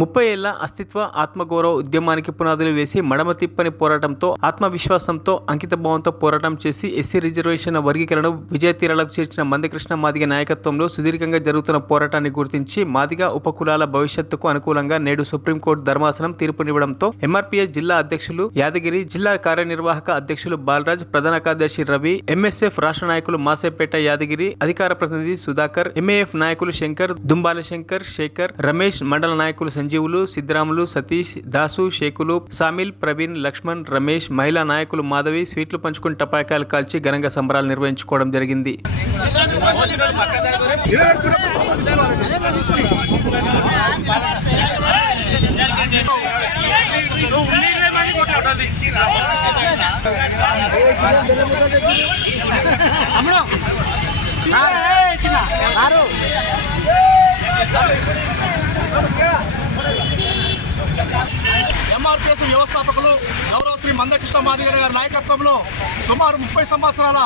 30 ఏళ్ల అస్తిత్వ ఆత్మగౌరవ ఉద్యమానికి పునాదులు వేసి మడమ తిప్పని పోరాటంతో ఆత్మవిశ్వాసంతో అంకితభావంతో పోరాటం చేసి ఎస్సీ రిజర్వేషన్ వర్గీకరణ విజయ తీరాలకు చేర్చిన మందకృష్ణ మాదిగ నాయకత్వంలో సుదీర్ఘంగా జరుగుతున్న పోరాటాన్ని గుర్తించి మాదిగ ఉపకులాల భవిష్యత్తుకు అనుకూలంగా నేడు సుప్రీంకోర్టు ధర్మాసనం తీర్పునివ్వడంతో ఎంఆర్పీఎస్ జిల్లా అధ్యక్షులు యాదగిరి, జిల్లా కార్యనిర్వాహక అధ్యక్షులు బాలరాజ్, ప్రధాన కార్యదర్శి రవి, ఎంఎస్ఎఫ్ రాష్ట్ర నాయకులు మాసేపేట యాదగిరి, అధికార ప్రతినిధి సుధాకర్, ఎంఏఎఫ్ నాయకులు శంకర్, దుంబాల శంకర్, శేఖర్, రమేష్, మండల నాయకులు సంజీవులు, సిద్ధరాములు, సతీష్, దాసు, షేకులు, సామిల్, ప్రవీణ్, లక్ష్మణ్, రమేష్, మహిళా నాయకులు మాధవి స్వీట్లు పంచుకుని టపాకాయలు కాల్చి ఘనంగా సంబరాలు నిర్వహించుకోవడం జరిగింది. ఎంఆర్పీఎస్ వ్యవస్థాపకులు గౌరవ శ్రీ మందకృష్ణ మాదిగ గారి నాయకత్వంలో సుమారు 30 సంవత్సరాల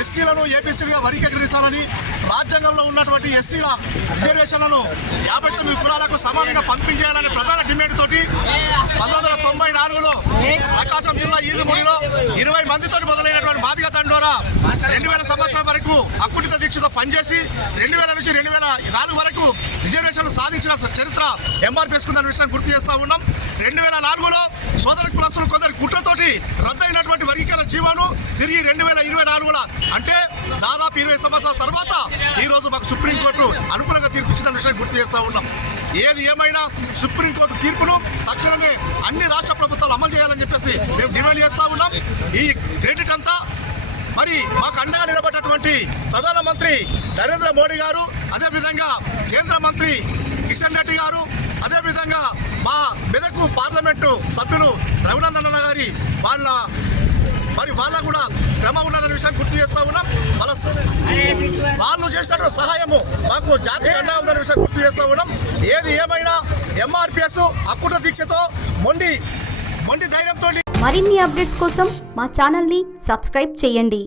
ఎస్సీలను ఏపీసీలుగా వర్గీకరించాలని, రాజ్యాంగంలో ఉన్నటువంటి ఎస్సీల రిజర్వేషన్లను 59 కులాలకు సమానంగా పంపించేయాలనే ప్రధాన డిమాండ్ తోటి 1994లో ప్రకాశం జిల్లా ఈదుమూడిలో 20 మందితో మొదలైనటువంటి మాదిగ తండోరా 2000 సంవత్సరం వరకు అకుటిత దీక్షతో పనిచేసి 2000 నుంచి 2004 వరకు రిజర్వేషన్లు సాధించిన చరిత్ర ఎంఆర్పీఎస్ కు విషయాన్ని గుర్తు చేస్తా ఉన్నాం. 2004లో సోదర కులస్తులు కొందరి కుట్రతోటి రద్దయినటువంటి వర్గీకరణ జీవోను తిరిగి 2024లో అంటే దాదాపు 20 సంవత్సరాల తర్వాత ఈ రోజు మాకు సుప్రీంకోర్టు అనుకూలంగా తీర్పిచ్చిన విషయాన్ని గుర్తు చేస్తా ఉన్నాం. ఏది ఏమైనా సుప్రీంకోర్టు తీర్పును తక్షణమే అన్ని రాష్ట్ర ప్రభుత్వాలు అమలు చేయాలని చెప్పేసి మేము డిమాండ్ చేస్తా ఉన్నాం. ఈ క్రెడిట్ అంతా మరి మాకు అండగా నిలబడ్డటువంటి ప్రధానమంత్రి నరేంద్ర మోడీ గారు, అదేవిధంగా కేంద్ర మంత్రి కిషన్ రెడ్డి గారు, అదేవిధంగా మా మెదక్ పార్లమెంటు సభ్యులు రఘునందన్ గారి వాళ్ళ కూడా శ్రమ ఉన్నదనే విషయం గుర్తు చేస్తా ఉన్నాం. వాళ్ళు చేసినటువంటి సహాయము మాకు జాతికి అండగా ఉందనే విషయం గుర్తు చేస్తా ఉన్నాం. ఏది ఏమైనా ఎంఆర్పీఎస్ అక్కుట దీక్షతో మొండి ధైర్యంతో మరిన్ని అప్డేట్స్ కోసం మా ఛానల్ని సబ్స్క్రైబ్ చేయండి.